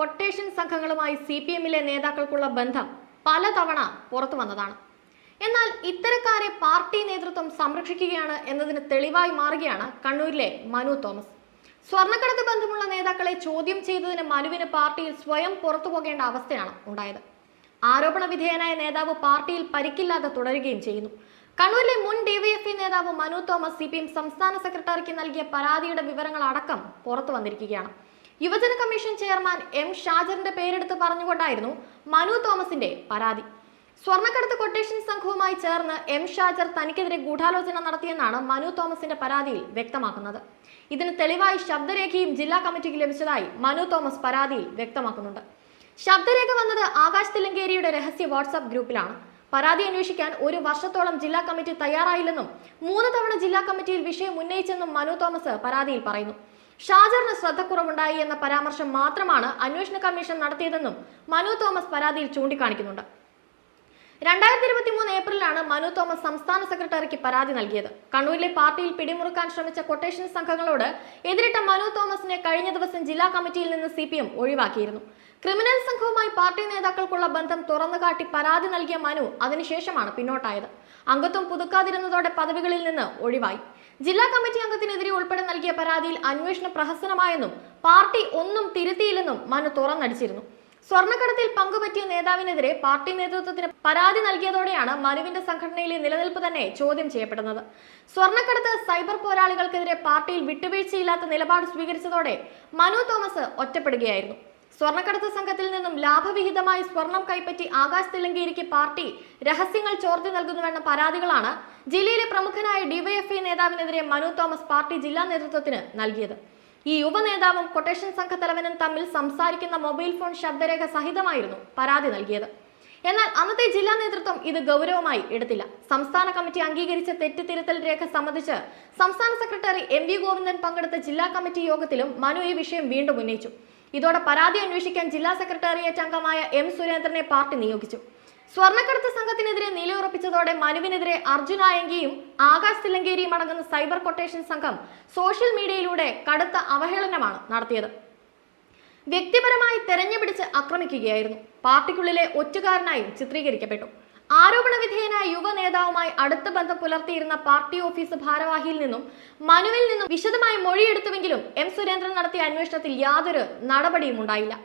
Quotation സംഘങ്ങളുമായി C P എമ്മിലെ നേതാക്കൾക്കുള്ള ബന്ധം പലതവണ പുറത്തു വന്നതാണ്. എന്നാൽ ഇത്തരക്കാരെ പാർട്ടി നേതൃത്വം സംരക്ഷിക്കുകയാണ് എന്നതിന് തെളിവായി മാറുകയാണ് കണ്ണൂരിലെ മനു തോമസ്. സ്വർണക്കടത്ത് ബന്ധമുള്ള നേതാക്കളെ ചോദ്യം ചെയ്തതിന് മനുവിന് പാർട്ടിയിൽ സ്വയം പുറത്തു പോകേണ്ട അവസ്ഥയാണ് ഉണ്ടായത്. ആരോപണ വിധേയനായ നേതാവ് പാർട്ടിയിൽ പരിക്കില്ലാതെ തുടരുകയും ചെയ്യുന്നു. കണ്ണൂരിലെ മുൻ ഡിവൈഎഫ്ഐ നേതാവ് മനു തോമസ് സി സംസ്ഥാന സെക്രട്ടറിക്ക് നൽകിയ പരാതിയുടെ വിവരങ്ങൾ അടക്കം പുറത്തു വന്നിരിക്കുകയാണ്. യുവജന കമ്മീഷൻ ചെയർമാൻ എം ഷാജറിന്റെ പേരെടുത്ത് പറഞ്ഞുകൊണ്ടായിരുന്നു മനു തോമസിന്റെ പരാതി. സ്വർണക്കടത്ത് കൊട്ടേഷൻ സംഘവുമായി ചേർന്ന് എം ഷാജർ തനിക്കെതിരെ ഗൂഢാലോചന നടത്തിയെന്നാണ് മനു തോമസിന്റെ പരാതിയിൽ വ്യക്തമാക്കുന്നത്. ഇതിന് തെളിവായി ശബ്ദരേഖയും ജില്ലാ കമ്മിറ്റിക്ക് ലഭിച്ചതായി മനു തോമസ് പരാതിയിൽ വ്യക്തമാക്കുന്നുണ്ട്. ശബ്ദരേഖ വന്നത് ആകാശ് തിലങ്കേരിയുടെ രഹസ്യ വാട്സാപ്പ് ഗ്രൂപ്പിലാണ്. പരാതി അന്വേഷിക്കാൻ ഒരു വർഷത്തോളം ജില്ലാ കമ്മിറ്റി തയ്യാറായില്ലെന്നും മൂന്ന് തവണ ജില്ലാ കമ്മിറ്റിയിൽ വിഷയം ഉന്നയിച്ചെന്നും മനു തോമസ് പരാതിയിൽ പറയുന്നു. ഷാജറിന് ശ്രദ്ധക്കുറവുണ്ടായി എന്ന പരാമർശം മാത്രമാണ് അന്വേഷണ കമ്മീഷൻ നടത്തിയതെന്നും മനു തോമസ് പരാതിയിൽ ചൂണ്ടിക്കാണിക്കുന്നുണ്ട്. രണ്ടായിരത്തി ഇരുപത്തി മൂന്ന് ഏപ്രിലാണ് മനു തോമസ് സംസ്ഥാന സെക്രട്ടറിക്ക് പരാതി നൽകിയത്. കണ്ണൂരിലെ പാർട്ടിയിൽ പിടിമുറുക്കാൻ ശ്രമിച്ച കൊട്ടേഷൻ സംഘങ്ങളോട് എതിരിട്ട മനു തോമസിനെ കഴിഞ്ഞ ദിവസം ജില്ലാ കമ്മിറ്റിയിൽ നിന്ന് സി പി എം ഒഴിവാക്കിയിരുന്നു. ക്രിമിനൽ സംഘവുമായി പാർട്ടി നേതാക്കൾക്കുള്ള ബന്ധം തുറന്നുകാട്ടി പരാതി നൽകിയ മനു അതിനുശേഷമാണ് പിന്നോട്ടായത്. അംഗത്വം പുതുക്കാതിരുന്നതോടെ പദവികളിൽ നിന്ന് ഒഴിവായി. ജില്ലാ കമ്മിറ്റി അംഗത്തിനെതിരെ ഉൾപ്പെടെ നൽകിയ പരാതിയിൽ അന്വേഷണ പ്രഹസനമായെന്നും പാർട്ടി ഒന്നും തിരുത്തിയില്ലെന്നും മനു തുറന്നടിച്ചിരുന്നു. സ്വർണക്കടത്തിൽ പങ്കുപറ്റിയ നേതാവിനെതിരെ പാർട്ടി നേതൃത്വത്തിന് പരാതി നൽകിയതോടെയാണ് മനുവിന്റെ സംഘടനയിലെ നിലനിൽപ്പ് തന്നെ ചോദ്യം ചെയ്യപ്പെടുന്നത്. സ്വർണക്കടത്ത് സൈബർ പോരാളികൾക്കെതിരെ പാർട്ടിയിൽ വിട്ടുവീഴ്ചയില്ലാത്ത നിലപാട് സ്വീകരിച്ചതോടെ മനു തോമസ് ഒറ്റപ്പെടുകയായിരുന്നു. സ്വർണക്കടത്ത് സംഘത്തിൽ നിന്നും ലാഭവിഹിതമായി സ്വർണം കൈപ്പറ്റി ആകാശ് തെലങ്കേരിക്ക് പാർട്ടി രഹസ്യങ്ങൾ ചോർത്തി നൽകുന്നുവെന്ന പരാതികളാണ് ജില്ലയിലെ പ്രമുഖനായ ഡിവൈഎഫ്ഐ നേതാവിനെതിരെ മനു തോമസ് പാർട്ടി ജില്ലാ നേതൃത്വത്തിന് നൽകിയത്. ഈ യുവനേതാവും കൊട്ടേഷൻ സംഘത്തലവനും തമ്മിൽ സംസാരിക്കുന്ന മൊബൈൽ ഫോൺ ശബ്ദരേഖ സഹിതമായിരുന്നു പരാതി നൽകിയത്. എന്നാൽ അന്നത്തെ ജില്ലാ നേതൃത്വം ഇത് ഗൗരവമായി എടുത്തില്ല. സംസ്ഥാന കമ്മിറ്റി അംഗീകരിച്ച തെറ്റ് തിരുത്തൽ രേഖ സംബന്ധിച്ച് സംസ്ഥാന സെക്രട്ടറി എം വി ഗോവിന്ദൻ പങ്കെടുത്ത ജില്ലാ കമ്മിറ്റി യോഗത്തിലും മനു ഈ വിഷയം വീണ്ടും ഉന്നയിച്ചു. ഇതോടെ പരാതി അന്വേഷിക്കാൻ ജില്ലാ സെക്രട്ടേറിയറ്റ് അംഗമായ എം സുരേന്ദ്രനെ പാർട്ടി നിയോഗിച്ചു. സ്വർണക്കടത്ത് സംഘത്തിനെതിരെ നിലയുറപ്പിച്ചതോടെ മനുവിനെതിരെ അർജുൻ ആയങ്കിയും ആകാശ് തിലങ്കേരിയും അടങ്ങുന്ന സൈബർ കൊട്ടേഷൻ സംഘം സോഷ്യൽ മീഡിയയിലൂടെ കടുത്ത അവഹേളനമാണ് നടത്തിയത്. വ്യക്തിപരമായി തെരഞ്ഞുപിടിച്ച് ആക്രമിക്കുകയായിരുന്നു. പാർട്ടിക്കുള്ളിലെ ഒറ്റുകാരനായും ചിത്രീകരിക്കപ്പെട്ടു. ആരോപണ വിധേയനായ യുവ നേതാവുമായി അടുത്ത ബന്ധം പുലർത്തിയിരുന്ന പാർട്ടി ഓഫീസ് ഭാരവാഹിയിൽ നിന്നും മനുവിൽ നിന്നും വിശദമായി മൊഴിയെടുത്തുവെങ്കിലും എം സുരേന്ദ്രൻ നടത്തിയ അന്വേഷണത്തിൽ യാതൊരു നടപടിയും ഉണ്ടായില്ല